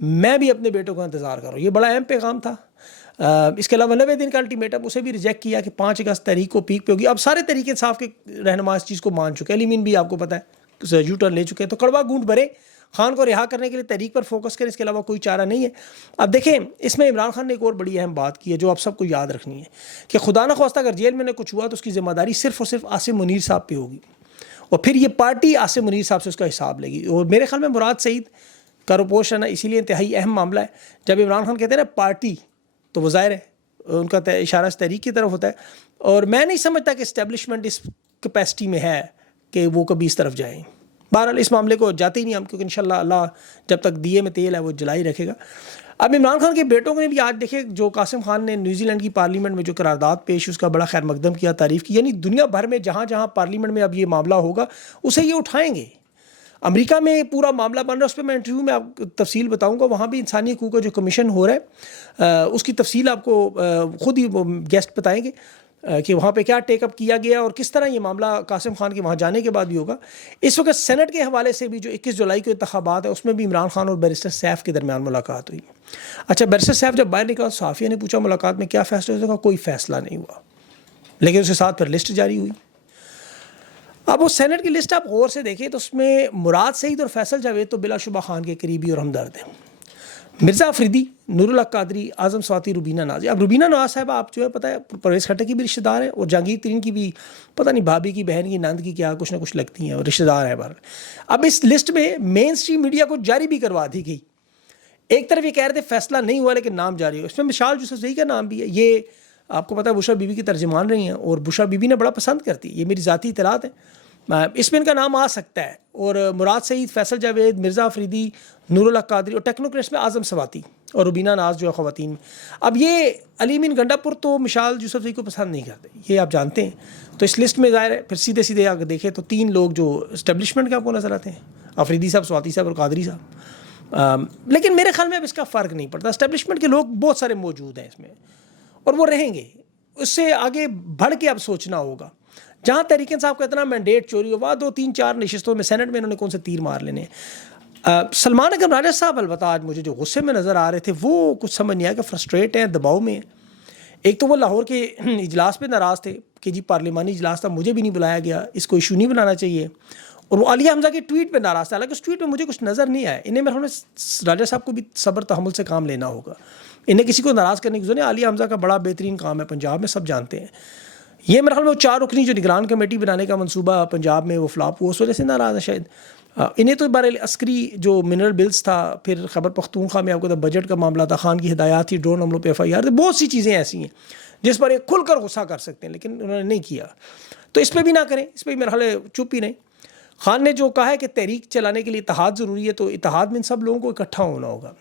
میں بھی اپنے بیٹوں کا انتظار کر رہا ہوں. یہ بڑا اہم پیغام تھا. اس کے علاوہ 90 دن کا الٹیمیٹم اسے بھی ریجیکٹ کیا کہ 5 اگست تحریک کو پیک پہ ہوگی. اب سارے تحریک انصاف کے رہنما اس چیز کو مان چکے ہیں. علی مین بھی آپ کو پتہ ہے یو ٹرن لے چکے ہیں. تو کڑوا گونٹ بھرے, خان کو رہا کرنے کے لیے تحریک پر فوکس کریں, اس کے علاوہ کوئی چارہ نہیں ہے. اب دیکھیں اس میں عمران خان نے ایک اور بڑی اہم بات کی ہے جو آپ سب کو یاد رکھنی ہے کہ خدا نخواستہ اگر جیل میں کچھ ہوا تو اس کی ذمہ داری صرف اور صرف عاصم منیر صاحب پہ ہوگی, اور پھر یہ پارٹی عاصم منیر صاحب سے اس کا حساب لے گی. اور میرے خیال میں مراد سعید کا رپورٹ ہے نا, اسی لیے انتہائی اہم معاملہ ہے. جب عمران خان کہتے ہیں نا پارٹی, تو وہ ظاہر ہے ان کا اشارہ اس تحریک کی طرف ہوتا ہے, اور میں نہیں سمجھتا کہ اسٹیبلشمنٹ اس کیپیسٹی میں ہے کہ وہ کبھی اس طرف جائیں. بہرحال اس معاملے کو جاتے ہی نہیں ہم, کیونکہ انشاءاللہ اللہ جب تک دیے میں تیل ہے وہ جلائی رکھے گا. اب عمران خان کے بیٹوں نے بھی آج دیکھے جو قاسم خان نے نیوزی لینڈ کی پارلیمنٹ میں جو قرارداد پیش اس کا بڑا خیر مقدم کیا, تعریف کی. یعنی دنیا بھر میں جہاں جہاں پارلیمنٹ میں اب یہ معاملہ ہوگا اسے یہ اٹھائیں گے. امریکہ میں پورا معاملہ بن رہا ہے, اس پہ میں انٹرویو میں آپ کو تفصیل بتاؤں گا. وہاں بھی انسانی حقوق کا جو کمیشن ہو رہا ہے اس کی تفصیل آپ کو خود ہی گیسٹ بتائیں گے کہ وہاں پہ کیا ٹیک اپ کیا گیا اور کس طرح یہ معاملہ قاسم خان کے وہاں جانے کے بعد بھی ہوگا. اس وقت سینٹ کے حوالے سے بھی جو 21 جولائی کو انتخابات ہے اس میں بھی عمران خان اور بیرسٹر سیف کے درمیان ملاقات ہوئی. اچھا, بیرسٹر سیف جب باہر نکلا صحافیہ نے پوچھا ملاقات میں کیا فیصلہ ہوا, کوئی فیصلہ نہیں ہوا, لیکن اس کے ساتھ پھر لسٹ جاری ہوئی. اب وہ سینٹ کی لسٹ آپ غور سے دیکھیں تو اس میں مراد سعید اور فیصل جاوید تو بلا شبہ خان کے قریبی اور ہمدرد ہیں. مرزا افریدی, نور الحق قادری, اعظم سواتی, روبینہ ناز. اب روبینہ ناز صاحبہ آپ جو ہے پتہ ہے پرویز کھٹر کی بھی رشتہ دار ہیں, اور جہانگیر ترین کی بھی پتہ نہیں بھابھی کی, بہن کی, نند کی, کیا کچھ نہ کچھ لگتی ہیں اور رشتہ دار ہیں بہر. اب اس لسٹ میں مین اسٹریم میڈیا کو جاری بھی کروا دی گئی. ایک طرف یہ کہہ رہے تھے فیصلہ نہیں ہوا لیکن نام جاری ہو, اس میں مشال یوسفزئی کا نام بھی ہے. یہ آپ کو پتہ ہے بشرا بی بی کی ترجمان رہی ہیں اور بشرا بی بی نے بڑا پسند کرتی, یہ میری ذاتی اطلاعات ہیں, اس میں ان کا نام آ سکتا ہے. اور مراد سعید, فیصل جاوید, مرزا افریدی, نور الحق قادری, اور ٹیکنوکریٹس میں اعظم سواتی اور روبینہ ناز جو ہے خواتین میں. اب یہ علی امین گنڈا پور تو مشال یوسفزئی کو پسند نہیں کرتے, یہ آپ جانتے ہیں. تو اس لسٹ میں ظاہر ہے پھر سیدھے سیدھے اگر دیکھیں تو 3 لوگ جو اسٹیبلشمنٹ کے آپ کو نظر آتے ہیں, افریدی صاحب, سواتی صاحب اور قادری صاحب. لیکن میرے خیال میں اب اس کا فرق نہیں پڑتا. اسٹیبلشمنٹ کے لوگ بہت سارے موجود ہیں اس میں اور وہ رہیں گے. اس سے آگے بڑھ کے اب سوچنا ہوگا. جہاں تحریک انصاف کا اتنا مینڈیٹ چوری ہوا 2-3-4 نشستوں میں سینٹ میں انہوں نے کون سے تیر مار لینے. سلمان اکرم راجہ صاحب البتہ آج مجھے جو غصے میں نظر آ رہے تھے وہ کچھ سمجھ نہیں آیا کہ فرسٹریٹ ہیں, دباؤ میں ہیں. ایک تو وہ لاہور کے اجلاس پہ ناراض تھے کہ جی پارلیمانی اجلاس تھا, مجھے بھی نہیں بلایا گیا, اس کو ایشو نہیں بنانا چاہیے. اور وہ عالیہ حمزہ کے ٹویٹ پہ ناراض تھا, حالانکہ اس ٹویٹ میں مجھے کچھ نظر نہیں آیا. انہیں میرے خیال میں راجہ صاحب کو بھی صبر تحمل سے کام لینا ہوگا, انہیں کسی کو ناراض کرنے کی ضرورت نہیں. عالیہ حمزہ کا بڑا بہترین کام ہے پنجاب میں, سب جانتے ہیں. یہ میرے خیال میں 4 رکنی جو نگران کمیٹی بنانے کا منصوبہ پنجاب میں وہ فلاپ ہوا, اس وجہ سے ناراض ہے شاید. انہیں تو بہرحال عسکری جو منرل بلز تھا, پھر خیبر پختونخوا میں آپ کو بجٹ کا معاملہ تھا, خان کی ہدایات تھی, ڈرون حملوں پہ FIR تھی, بہت سی چیزیں ایسی ہیں جس پر ایک کھل کر غصہ کر سکتے ہیں, لیکن انہوں نے نہیں کیا. تو اس پہ بھی نہ کریں, اس پہ بھی میرا خیال ہے چپ ہی نہیں. خان نے جو کہا ہے کہ تحریک چلانے کے لیے اتحاد ضروری ہے, تو اتحاد میں ان سب لوگوں کو اکٹھا ہونا ہوگا.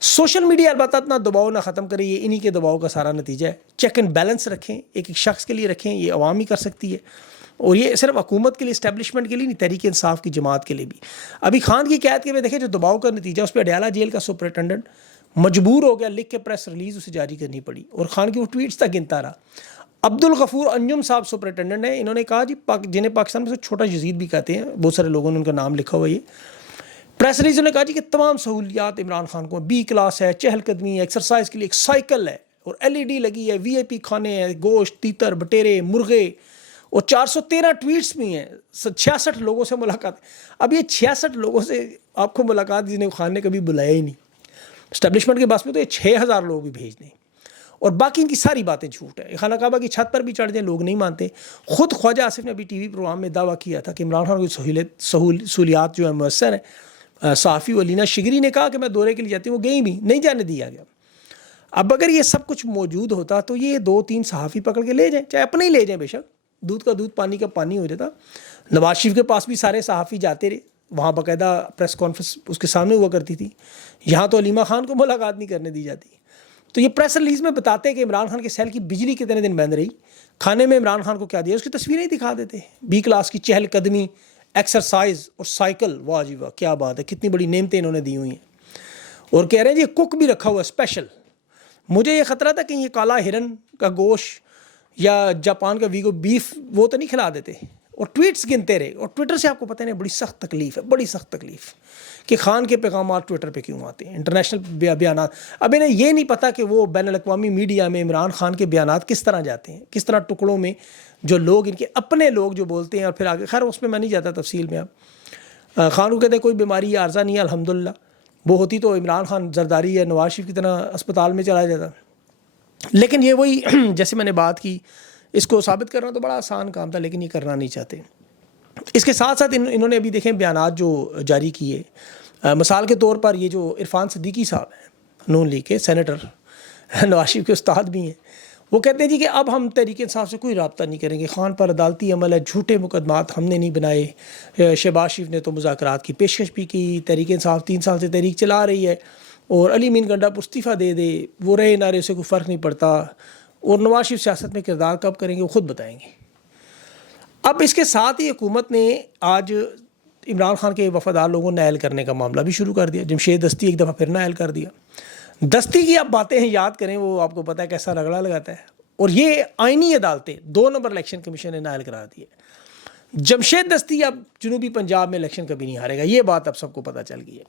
سوشل میڈیا البتہ اتنا دباؤ نہ ختم کرے, یہ انہی کے دباؤ کا سارا نتیجہ ہے. چیک اینڈ بیلنس رکھیں, ایک شخص کے لیے رکھیں, یہ عوام ہی کر سکتی ہے. اور یہ صرف حکومت کے لیے, اسٹیبلشمنٹ کے لیے نہیں, تحریک انصاف کی جماعت کے لیے بھی. ابھی خان کی قید کے میں دیکھیں جو دباؤ کا نتیجہ, اس پہ اڈیالہ جیل کا سپرنٹینڈنٹ مجبور ہو گیا لکھ کے پریس ریلیز اسے جاری کرنی پڑی, اور خان کی وہ ٹویٹس تک گنتا رہا. عبدالغفور انجم صاحب سپرنٹینڈنٹ ہیں, انہوں نے کہا جی جنہیں پاکستان میں سے چھوٹا یزید بھی کہتے ہیں, بہت سارے لوگوں نے ان کا نام لکھا ہوا. یہ پریس ریلیز نے کہا جی کہ تمام سہولیات عمران خان کو, B کلاس ہے, چہل قدمی ہے, ایکسرسائز کے لیے ایک سائیکل ہے, اور LED لگی ہے, VIP کھانے ہیں, گوشت, تیتر, بٹیرے, مرغے, اور 413 ٹویٹس بھی ہیں, 66 لوگوں سے ملاقات. اب یہ 66 لوگوں سے آپ کو ملاقات جنہیں خان نے کبھی بلایا ہی نہیں. اسٹیبلشمنٹ کے پاس میں تو یہ 6000 لوگ بھی بھیج دیں, اور باقی ان کی ساری باتیں جھوٹ ہے. خانہ کعبہ کی چھت پر بھی چڑھ جائیں, لوگ نہیں مانتے. خود خواجہ آصف نے ابھی ٹی وی پروگرام میں دعویٰ کیا تھا کہ عمران خان کو سہولیات جو ہے میسر ہیں. صحافی علینا شگری نے کہا کہ میں دورے کے لیے جاتی ہوں, وہ گئی بھی نہیں, جانے دیا گیا. اب اگر یہ سب کچھ موجود ہوتا تو یہ 2-3 صحافی پکڑ کے لے جائیں, چاہے اپنے ہی لے جائیں, بے شک دودھ کا دودھ پانی کا پانی ہو جاتا. نواز شریف کے پاس بھی سارے صحافی جاتے رہے, وہاں باقاعدہ پریس کانفرنس اس کے سامنے ہوا کرتی تھی. یہاں تو علیمہ خان کو ملاقات نہیں کرنے دی جاتی. تو یہ پریس ریلیز میں بتاتے کہ عمران خان کے سیل کی بجلی کتنے دن بند رہی, کھانے میں عمران خان کو کیا دیا, اس کی تصویریں ہی دکھا دیتے. B کلاس کی چہل قدمی, ایکسرسائز اور سائیکل, واہ جی واہ کیا بات ہے, کتنی بڑی نعمتیں انہوں نے دی ہوئی ہیں. اور کہہ رہے ہیں جی کک بھی رکھا ہوا ہے اسپیشل. مجھے یہ خطرہ تھا کہ یہ کالا ہرن کا گوشت یا جاپان کا ویگو بیف وہ تو نہیں کھلا دیتے, اور ٹویٹس گنتے رہے. اور ٹویٹر سے آپ کو پتہ نہیں بڑی سخت تکلیف ہے, بڑی سخت تکلیف کہ خان کے پیغامات ٹویٹر پہ کیوں آتے ہیں, انٹرنیشنل بیانات. اب انہیں یہ نہیں پتہ کہ وہ بین الاقوامی میڈیا میں عمران خان کے بیانات کس طرح جاتے ہیں, کس طرح ٹکڑوں میں جو لوگ ان کے اپنے لوگ جو بولتے ہیں اور پھر آگے. خیر اس میں نہیں جاتا تفصیل میں. اب خان کو کہتے ہیں کوئی بیماری یا عارضہ نہیں ہے الحمدللہ, وہ ہوتی تو عمران خان زرداری یا نواز شریف کی طرح اسپتال میں چلا جاتا. لیکن یہ وہی جیسے میں نے بات کی, اس کو ثابت کرنا تو بڑا آسان کام تھا, لیکن یہ کرنا نہیں چاہتے. اس کے ساتھ ساتھ انہوں نے ابھی دیکھیں بیانات جو جاری کیے, مثال کے طور پر یہ جو عرفان صدیقی صاحب ہیں نون لیگ کے سینیٹر, نواز شریف کے استاد بھی ہیں, وہ کہتے ہیں جی کہ اب ہم تحریک انصاف سے کوئی رابطہ نہیں کریں گے, خان پر عدالتی عمل ہے, جھوٹے مقدمات ہم نے نہیں بنائے. شہباز شریف نے تو مذاکرات کی پیشکش بھی کی, تحریک انصاف 3 سال سے تحریک چلا رہی ہے, اور علی مین گنڈا پر استعفیٰ دے دے, وہ رہے نعرے سے کوئی فرق نہیں پڑتا, اور نواز شریف سیاست میں کردار کب کریں گے وہ خود بتائیں گے. اب اس کے ساتھ ہی حکومت نے آج عمران خان کے وفادار لوگوں نے نائل کرنے کا معاملہ بھی شروع کر دیا. جمشید دستی ایک دفعہ پھر نائل کر دیا. دستی کی آپ باتیں یاد کریں, وہ آپ کو پتہ ہے کیسا رگڑا لگاتا ہے, اور یہ آئینی عدالتیں 2 نمبر الیکشن کمیشن نے نائل کرا دی ہے. جمشید دستی اب جنوبی پنجاب میں الیکشن کبھی نہیں ہارے گا, یہ بات اب سب کو پتہ چل گئی ہے.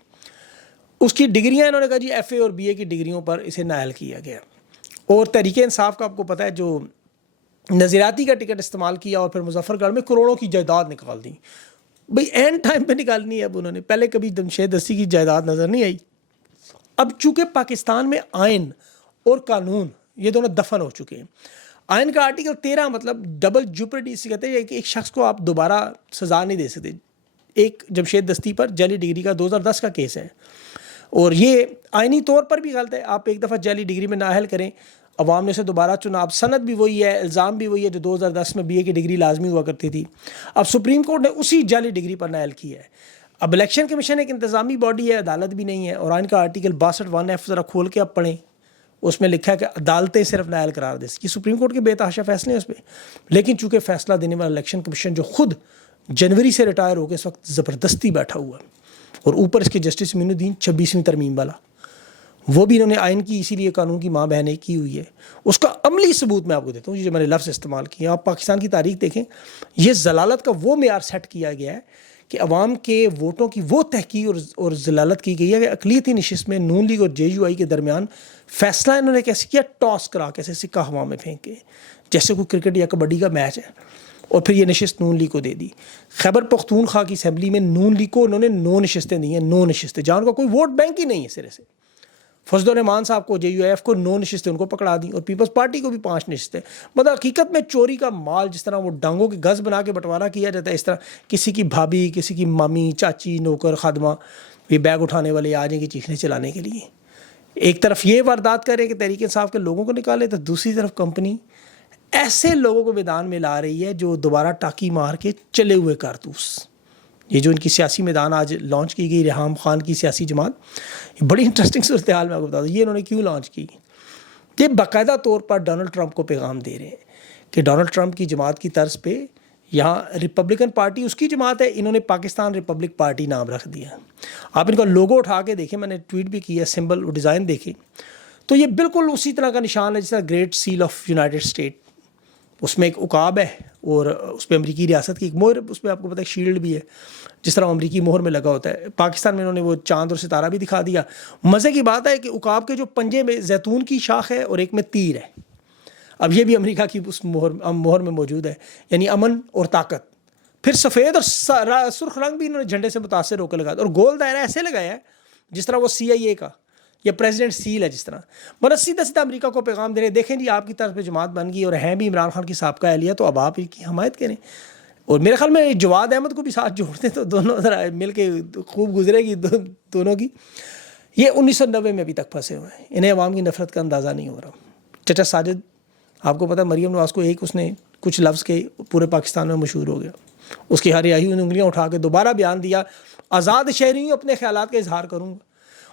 اس کی ڈگریاں انہوں نے کہا جی ایف اے اور بی اے کی ڈگریوں پر اسے نائل کیا گیا. اور تحریک انصاف کا آپ کو پتہ ہے جو نظریاتی کا ٹکٹ استعمال کیا اور پھر مظفر گڑھ میں کروڑوں کی جائیداد نکال دی. بھئی اینڈ ٹائم پہ نکالنی ہے اب انہوں نے, پہلے کبھی جمشید دستی کی جائیداد نظر نہیں آئی. اب چونکہ پاکستان میں آئین اور قانون یہ دونوں دفن ہو چکے ہیں. آئین کا آرٹیکل 13 مطلب ڈبل جوپرڈی سے کہتے ہیں کہ ایک شخص کو آپ دوبارہ سزا نہیں دے سکتے. ایک جمشید دستی پر جعلی ڈگری کا 2010 کا کیس ہے, اور یہ آئینی طور پر بھی غلط ہے. آپ ایک دفعہ جعلی ڈگری میں نااہل کریں, عوام نے اسے دوبارہ چنا, اب سند بھی وہی ہے, الزام بھی وہی ہے جو 2010 میں بی اے کی ڈگری لازمی ہوا کرتی تھی. اب سپریم کورٹ نے اسی جعلی ڈگری پر نائل کیا ہے. اب الیکشن کمیشن ایک انتظامی باڈی ہے, عدالت بھی نہیں ہے, اور آئین کا آرٹیکل 62(1)(f) ذرا کھول کے آپ پڑھیں, اس میں لکھا ہے کہ عدالتیں صرف نائل قرار دیں. یہ سپریم کورٹ کے بے تحاشا فیصلے ہیں اس پہ, لیکن چونکہ فیصلہ دینے والا الیکشن کمیشن جو خود جنوری سے ریٹائر ہو کے اس وقت زبردستی بیٹھا ہوا ہے, اور اوپر اس کے جسٹس معین الدین 26ویں ترمیم والا, وہ بھی انہوں نے آئین کی اسی لیے قانون کی ماں بہنیں کی ہوئی ہے. اس کا عملی ثبوت میں آپ کو دیتا ہوں, جو میں نے لفظ استعمال کیا. آپ پاکستان کی تاریخ دیکھیں, یہ ضلالت کا وہ معیار سیٹ کیا گیا ہے کہ عوام کے ووٹوں کی وہ تحقیق اور ضلالت کی گئی ہے کہ اقلیتی نشست میں نون لیگ اور جے یو آئی کے درمیان فیصلہ انہوں نے کیسے کیا, ٹاس کرا کیسے سکہ ہوا میں پھینک کے, جیسے کوئی کرکٹ یا کبڈی کا میچ ہے, اور پھر یہ نشست نون لیگ کو دے دی. خیبر پختونخوا کی اسمبلی میں نون لیگ کو انہوں نے 9 نشستیں دی ہیں, 9 نشستیں, جہاں کا کوئی ووٹ بینک ہی نہیں ہے سرے سے. فضل الرحمان صاحب کو جے یو ایف کو 9 نشستیں ان کو پکڑا دیں, اور پیپلز پارٹی کو بھی 5 نشستیں. مطلب حقیقت میں چوری کا مال جس طرح وہ ڈانگوں کے گز بنا کے بٹوارا کیا جاتا ہے, اس طرح کسی کی بھابھی, کسی کی مامی, چاچی, نوکر, خادمہ یہ بیگ اٹھانے والے آ جائیں گے چیخنے چلانے کے لیے. ایک طرف یہ واردات کریں کہ تحریک انصاف کے لوگوں کو نکالے, تو دوسری طرف کمپنی ایسے لوگوں کو میدان میں لا رہی ہے جو دوبارہ ٹاکی مار کے چلے ہوئے کارتوس. یہ جو ان کی سیاسی میدان آج لانچ کی گئی, ریحام خان کی سیاسی جماعت, یہ بڑی انٹرسٹنگ صورتحال میں آپ کو بتا دوں. یہ انہوں نے کیوں لانچ کی, یہ باقاعدہ طور پر ڈونلڈ ٹرمپ کو پیغام دے رہے ہیں کہ ڈونلڈ ٹرمپ کی جماعت کی طرز پہ یہاں ریپبلکن پارٹی اس کی جماعت ہے, انہوں نے پاکستان ریپبلک پارٹی نام رکھ دیا. آپ ان کا لوگو اٹھا کے دیکھیں, میں نے ٹویٹ بھی کیا, سمبل اور ڈیزائن دیکھیں تو یہ بالکل اسی طرح کا نشان ہے جس طرح Great Seal of United State. اس میں ایک عقاب ہے, اور اس پہ امریکی ریاست کی ایک مہر, اس پہ آپ کو پتہ ہے شیلڈ بھی ہے جس طرح امریکی مہر میں لگا ہوتا ہے. پاکستان میں انہوں نے وہ چاند اور ستارہ بھی دکھا دیا. مزے کی بات ہے کہ عقاب کے جو پنجے میں زیتون کی شاخ ہے اور ایک میں تیر ہے. اب یہ بھی امریکہ کی اس مہر میں موجود ہے, یعنی امن اور طاقت. پھر سفید اور سرخ رنگ بھی انہوں نے جھنڈے سے متاثر ہو کے لگایا, اور گول دائرہ ایسے لگایا ہے جس طرح وہ CIA کا یا پریزیڈنٹ سیل ہے جس طرح. مگر سیدھا سیدھا امریکہ کو پیغام دے رہے, دیکھیں جی آپ کی طرف پہ جماعت بن گئی اور ہیں بھی عمران خان کی سابقہ اہلیہ, تو اب آپ ان کی حمایت کریں. اور میرے خیال میں جواد احمد کو بھی ساتھ جوڑ دیں تو دونوں ذرا مل کے خوب گزرے گی دونوں کی. یہ 1990 میں ابھی تک پھنسے ہوئے ہیں, انہیں عوام کی نفرت کا اندازہ نہیں ہو رہا. چچا ساجد, آپ کو پتہ مریم نواز کو ایک اس نے کچھ لفظ کے پورے پاکستان میں مشہور ہو گیا, اس کی ہر یہی انگلیاں اٹھا کے دوبارہ بیان دیا, آزاد شہری ہوں, اپنے خیالات کا اظہار کروں گا.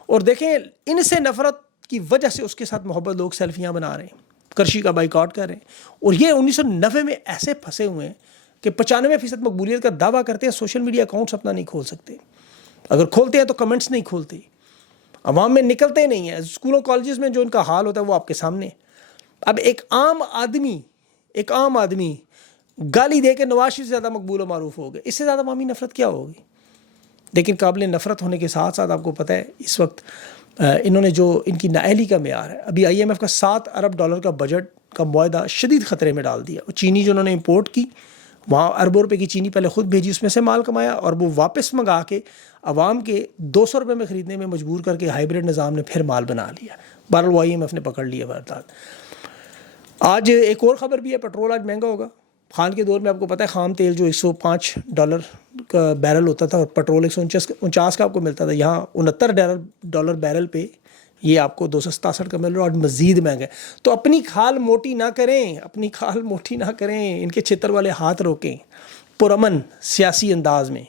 اور دیکھیں ان سے نفرت کی وجہ سے اس کے ساتھ محبت لوگ سیلفیاں بنا رہے ہیں, کرشی کا بائیکاٹ کر رہے ہیں. اور یہ 1990 میں ایسے پھنسے ہوئے ہیں کہ 95% مقبولیت کا دعویٰ کرتے ہیں, سوشل میڈیا اکاؤنٹس اپنا نہیں کھول سکتے, اگر کھولتے ہیں تو کمنٹس نہیں کھولتے, عوام میں نکلتے نہیں ہیں. اسکولوں کالجز میں جو ان کا حال ہوتا ہے وہ آپ کے سامنے. اب ایک عام آدمی گالی دے کے نواز شریف سے زیادہ مقبول و معروف ہو گئے. اس سے زیادہ عوامی نفرت کیا ہوگی؟ لیکن قابل نفرت ہونے کے ساتھ ساتھ آپ کو پتہ ہے اس وقت انہوں نے جو ان کی نااہلی کا معیار ہے, ابھی آئی ایم ایف کا $7 ارب کا بجٹ کا معاہدہ شدید خطرے میں ڈال دیا. چینی جو انہوں نے امپورٹ کی, وہاں اربوں روپے کی چینی پہلے خود بھیجی, اس میں سے مال کمایا, اور وہ واپس منگا کے عوام کے $200 میں خریدنے میں مجبور کر کے ہائیبریڈ نظام نے پھر مال بنا لیا. بہرحال وہ آئی ایم ایف نے پکڑ لیا واردات. آج ایک اور خبر بھی ہے, پیٹرول آج مہنگا ہوگا. خان کے دور میں آپ کو پتہ ہے خام تیل جو $105 کا بیرل ہوتا تھا اور پیٹرول 149 کا آپ کو ملتا تھا, یہاں $69 بیرل پہ یہ آپ کو 267 کا مل رہا ہے, اور مزید مہنگا ہے. تو اپنی کھال موٹی نہ کریں, اپنی کھال موٹی نہ کریں, ان کے چھتر والے ہاتھ روکیں پرامن سیاسی انداز میں.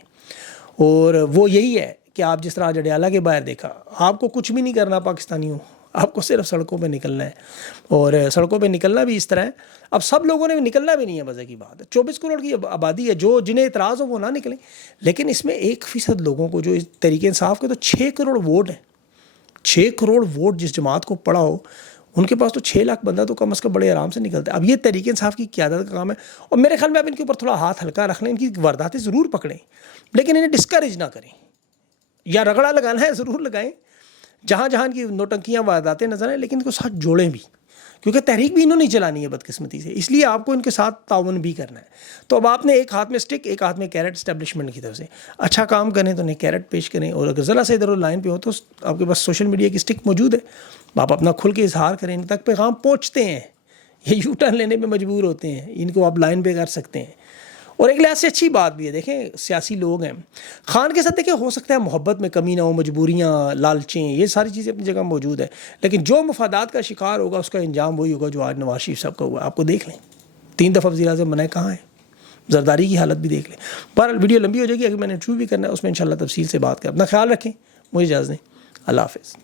اور وہ یہی ہے کہ آپ جس طرح جڈیالہ کے باہر دیکھا, آپ کو کچھ بھی نہیں کرنا پاکستانیوں, آپ کو صرف سڑکوں پہ نکلنا ہے. اور سڑکوں پہ نکلنا بھی اس طرح ہے, اب سب لوگوں نے نکلنا بھی نہیں ہے, مزے کی بات ہے. 24 کروڑ کی آبادی ہے, جنہیں اعتراض ہو وہ نہ نکلیں. لیکن اس میں 1% لوگوں کو جو اس تحریک انصاف کے تو 6 کروڑ ووٹ ہیں, 6 کروڑ ووٹ جس جماعت کو پڑا ہو, ان کے پاس تو 6 لاکھ بندہ تو کم از کم بڑے آرام سے نکلتا ہے. اب یہ تحریک انصاف کی قیادت کا کام ہے, اور میرے خیال میں اب ان کے اوپر تھوڑا ہاتھ ہلکا رکھ لیں, ان کی وارداتیں ضرور پکڑیں, لیکن انہیں ڈسکریج نہ کریں. یا رگڑا لگانا ہے ضرور لگائیں, جہاں جہاں کی نوٹنکیاں وارداتیں نظر آئیں, لیکن ان کو ساتھ جوڑیں بھی, کیونکہ تحریک بھی انہوں نے چلانی ہے بدقسمتی سے, اس لیے آپ کو ان کے ساتھ تعاون بھی کرنا ہے. تو اب آپ نے ایک ہاتھ میں اسٹک, ایک ہاتھ میں کیرٹ اسٹیبلشمنٹ کی طرف سے. اچھا کام کریں تو انہیں کیرٹ پیش کریں, اور اگر ذرا سے ادھر لائن پہ ہو تو آپ کے پاس سوشل میڈیا کی اسٹک موجود ہے, آپ اپنا کھل کے اظہار کریں, ان تک پیغام پہنچتے ہیں, یہ یو ٹرن لینے پہ مجبور ہوتے ہیں, ان کو آپ لائن پہ کر سکتے ہیں. اور ایک لحاظ سے اچھی بات بھی ہے, دیکھیں سیاسی لوگ ہیں, خان کے ساتھ دیکھیں ہو سکتا ہے محبت میں کمی نہ ہو, مجبوریاں, لالچیں, یہ ساری چیزیں اپنی جگہ موجود ہیں, لیکن جو مفادات کا شکار ہوگا اس کا انجام وہی ہوگا جو آج نواز شریف صاحب کا ہوا. آپ کو دیکھ لیں 3 دفعہ وزیر اعظم بنائے, کہاں ہیں, زرداری کی حالت بھی دیکھ لیں. بہرحال ویڈیو لمبی ہو جائے گی, اگر میں نے انٹرویو بھی کرنا ہے اس میں انشاءاللہ تفصیل سے بات کریں. اپنا خیال رکھیں, مجھے اجازت دیں, اللہ حافظ.